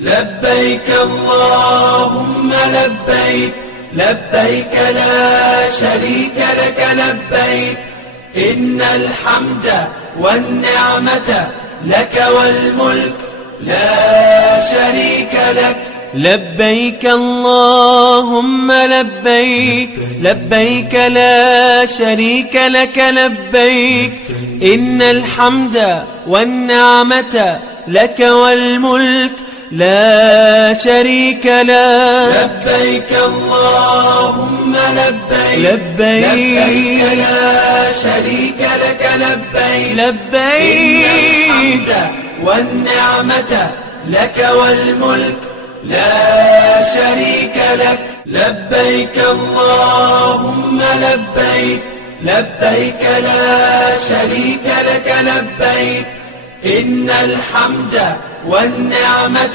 لبيك اللهم لبيك لبيك لا شريك لك لبيك إن الحمد والنعمة لك والملك لا شريك لك. لبيك اللهم لبيك لبيك لا شريك لك لبيك إن الحمد والنعمة لك والملك لا شريك لك. لبيك اللهم لبيك لبيك لا شريك لك لبيك لبيك إن الحمد والنعمة لك والملك لا شريك لك. لبيك اللهم لبيك لبيك لا شريك لك لبيك إن الحمد والنعمة